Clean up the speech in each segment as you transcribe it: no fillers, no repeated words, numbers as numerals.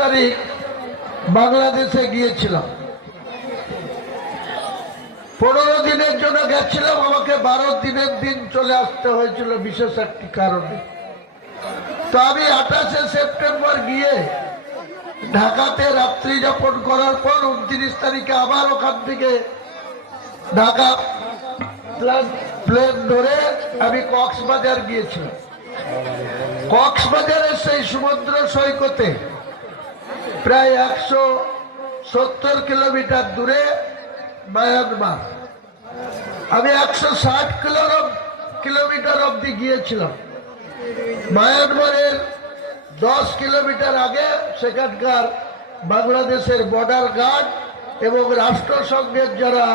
তারিখ বাংলাদেশে গিয়েছিলাম। 15 দিনের জন্য গেছিলাম, আমাকে 12 দিনের দিন চলে আসতে হয়েছিল বিশেষ একটি কারণে। তো আমি 28শে সেপ্টেম্বর গিয়ে ঢাকাতে রাত্রি যাপন করার পর 29 তারিখে আবার ওখান থেকে ঢাকা প্লেন ধরে আমি কক্সবাজার গিয়েছিলাম। কক্সবাজারের সেই সমুদ্র সৈকতে প্রায় 170 কিলোমিটার দূরে মায়ানমার। আমি 160 কিলোমিটার অব্দি গিয়েছিলাম। মায়ানমারের 10 কিলোমিটার আগে সেখানকার বাংলাদেশের বর্ডার গার্ড এবং রাষ্ট্রসংঘের যারা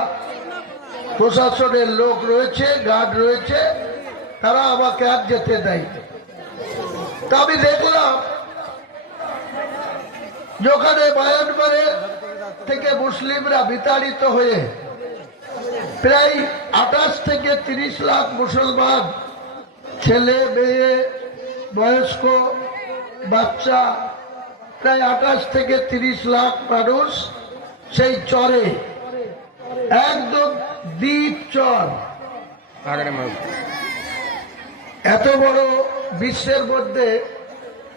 প্রশাসনের লোক রয়েছে, গার্ড রয়েছে, তারা আমাকে আর যেতে দেয়। তা আমি দেখলাম যেখানে মায়ানমারের থেকে মুসলিমরা বিতাড়িত হয়ে প্রায় 28 থেকে 30 লাখ মুসলমান, ছেলে মেয়ে বয়স্ক বাচ্চা, প্রায় 28 থেকে 30 লাখ মানুষ সেই চরে, একদম দ্বীপ চর, এত বড় বিশ্বের মধ্যে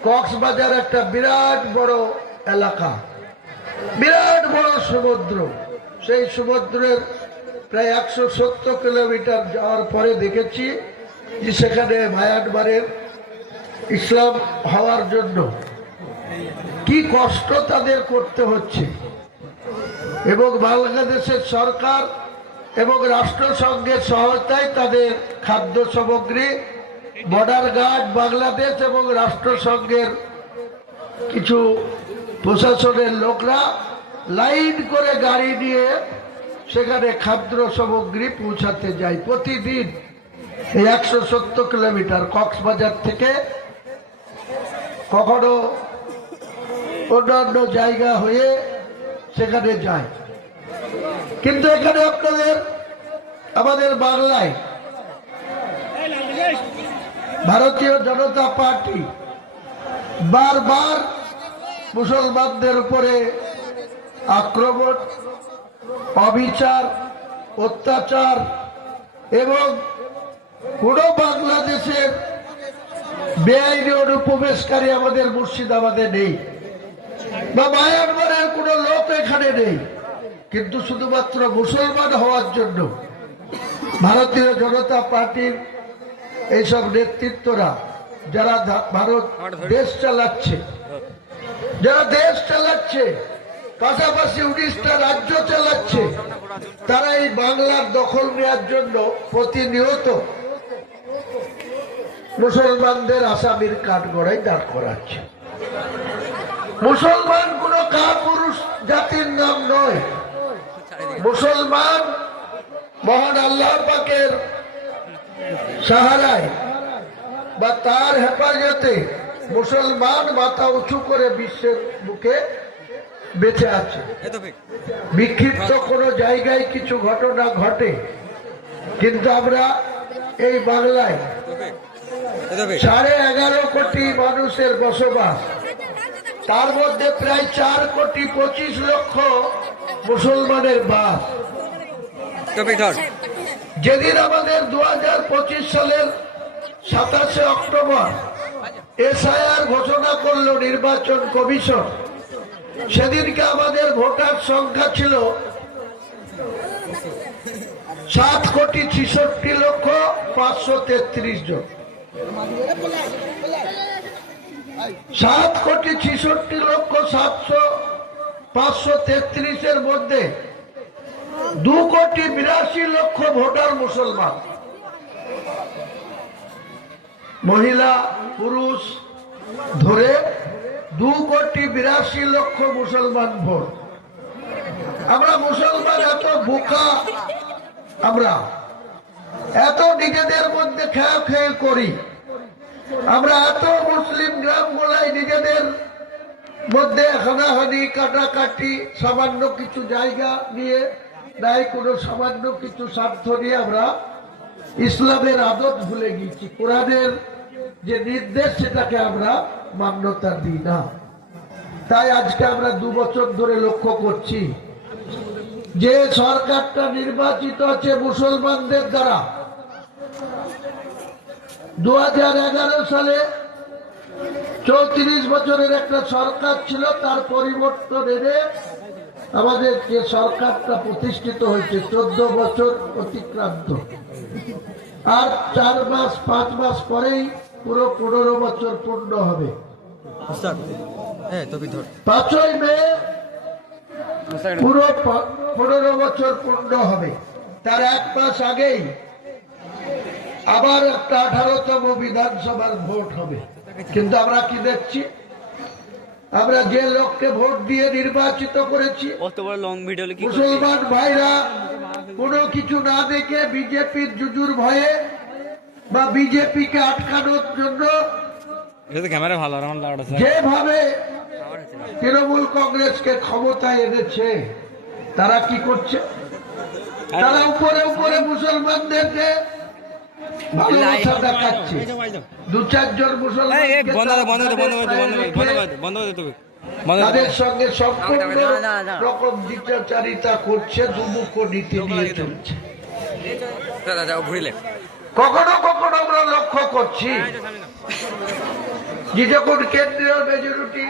কক্সবাজার একটা বিরাট বড় এলাকা, বিরাট বড় সমুদ্র। সেই সমুদ্রের প্রায় 170 কিলোমিটার যাওয়ার পরে দেখেছি যে সেখানে মায়ানমারের ইসলাম হওয়ার জন্য কি কষ্ট তাদের করতে হচ্ছে, এবং বাংলাদেশের সরকার এবং রাষ্ট্রসংঘের সহায়তায় তাদের খাদ্য সামগ্রী, বর্ডার গার্ড বাংলাদেশ এবং রাষ্ট্রসংঘের কিছু প্রশাসনের লোকরা লাইন করে গাড়ি নিয়ে সেখানে খাদ্য সামগ্রী পৌঁছাতে যায় প্রতিদিন। এই 170 কিলোমিটার কক্সবাজার থেকে কখনো অন্যান্য জায়গা হয়ে সেখানে যায়। কিন্তু এখানে আমাদের বাংলায় ভারতীয় জনতা পার্টি বারবার মুসলমানদের উপরে আক্রমণ, অবিচার, অত্যাচার, এবং কোন বাংলাদেশের বেআইনি অনুপ্রবেশকারী আমাদের মুর্শিদাবাদে নেই, বা মায়ানমারের কোন লোক এখানে নেই। কিন্তু শুধুমাত্র মুসলমান হওয়ার জন্য ভারতীয় জনতা পার্টির এইসব নেতৃত্বরা, যারা ভারত দেশ চালাচ্ছে, পাশাপাশি 19টা রাজ্য চালাচ্ছে, তারা এই বাংলার দখল নেওয়ার জন্য প্রতিনিয়ত মুসলমানদের আসামির কাঠগড়ায় দাঁড় করাচ্ছে। মুসলমান কোন কাপুরুষ জাতির নাম নয়। মুসলমান মহান আল্লাহ পাকের সাহারায় বা তার হেফাজতে মুসলমান মাথা উঁচু করে বিশ্বের বুকে বেঁচে আছে। বিক্ষিপ্ত কোনো জায়গায় কিছু ঘটনা ঘটে, কিন্তু আমরা এই বাংলায় 11.5 কোটি মানুষের বসবাস, তার মধ্যে প্রায় 4,25,00,000 মুসলমানের বাস। যেদিন আমাদের 2025 সালের 27শে অক্টোবর এসআইআর ঘোষণা করলো নির্বাচন কমিশন, সেদিনকে আমাদের ভোটার সংখ্যা ছিল 7,66,533 জন। 7,66,533 এর মধ্যে 2,82,00,000 ভোটার মুসলমান, মহিলা পুরুষ ধরে 2,82,00,000 মুসলমান ভোট। আমরা মুসলমান এত বোকা, আমরা এত নিজেদের মধ্যে খেয়ে করি, আমরা এত মুসলিম গ্রামগুলাই নিজেদের মধ্যে হানাহানি, কাটাকাটি, সামান্য কিছু জায়গা নিয়ে নাই, কোনো সামান্য কিছু স্বার্থ নিয়ে আমরা ইসলামের আদত ভুলে গিয়েছি। কোরআনের যে নির্দেশ সেটাকে আমরা মান্যতা দিই না। তাই আজকে আমরা 2 বছর ধরে লক্ষ্য করছি যে সরকারটা নির্বাচিত আছে মুসলমানদের দ্বারা। 2011 সালে 34 বছরের একটা সরকার ছিল, তার পরিবর্তন এনে আমাদের যে সরকারটা প্রতিষ্ঠিত হয়েছে 14 বছর অতিক্রান্ত, আর 4 মাস 5 মাস পরেই পুরো 15 বছর পূর্ণ হবে। 5ই মে পুরো 15 বছর পূর্ণ হবে। তার 1 মাস আগেই আবার একটা 18তম বিধানসভার ভোট হবে। কিন্তু আমরা কি দেখছি, আমরা যে লোককে ভোট দিয়ে নির্বাচিত করেছি মুসলমান ভাইরা কোনো কিছু না দেখে বিজেপির জুজুর ভয়ে বা বিজেপিকে আটকানোর জন্য যেভাবে তৃণমূল কংগ্রেসকে ক্ষমতায় এনেছে, তারা কি করছে, তারা উপরে উপরে মুসলমানদেরকে ভালোবাসা দেখাচ্ছে। 2-4 জন মুসলমান তাদের সঙ্গে সম্পূর্ণ রকম দ্বিচারিতা করছে, দুমুখ নীতি নিয়ে চলছে। কখনো কখনো আমরা লক্ষ্য করছি যে যখন কেন্দ্রীয় মেজরিটি